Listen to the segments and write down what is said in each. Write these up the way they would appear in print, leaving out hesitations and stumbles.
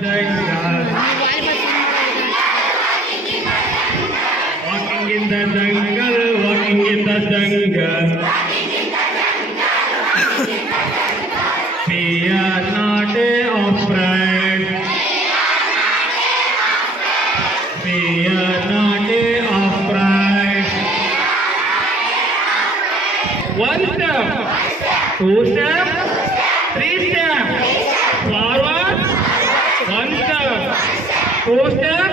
jungle, walking in the jungle, walking in the jungle. We are not afraid. We are not afraid. One step, two step, three step. Forward. One step, two step,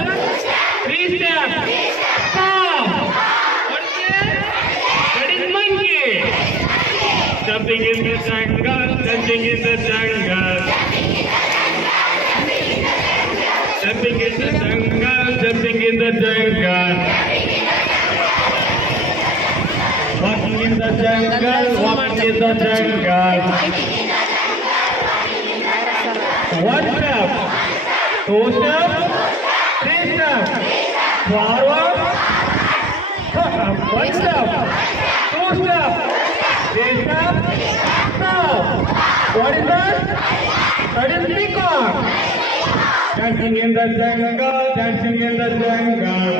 three step. Stop. What is it? That is monkey. Jumping in the jungle, jumping in the jungle. Jumping in the jungle, jumping in the jungle. Walking in the jungle, walking in the jungle. One step, two step, three step. Forward. One step, two step, three step. Stop. What is that? That is peacock. Dancing in the jungle, dancing in the jungle.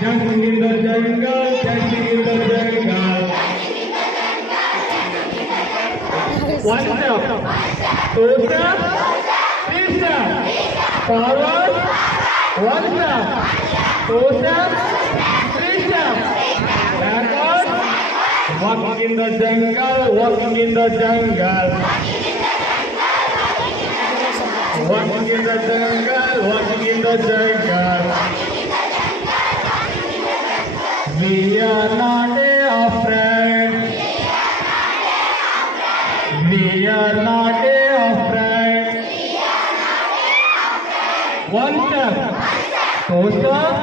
Dancing in the jungle, dancing in the jungle. One step, two step, three step. Forward. One step, two step, three step. Backward. Walking in the jungle, walking in the jungle. Walking in the jungle, walking in the jungle. We are not afraid. We are not afraid. One step, two step,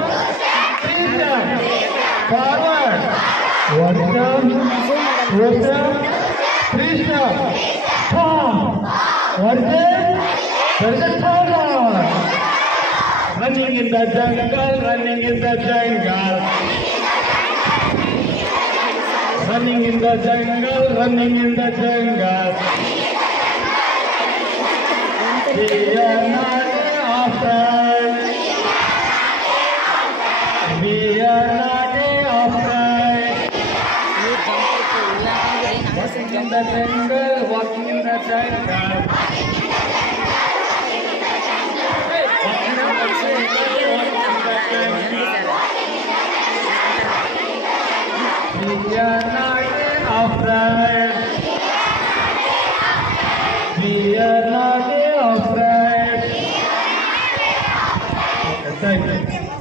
three step. Forward. One step, two step, three step. Come. What is it? There is a tiger. Running in the jungle, running in the jungle. Running in the jungle, running in the jungle. We are not afraid. We are not afraid. Walking in the jungle, walking in the jungle. We are not afraid. We are not afraid. Thank you.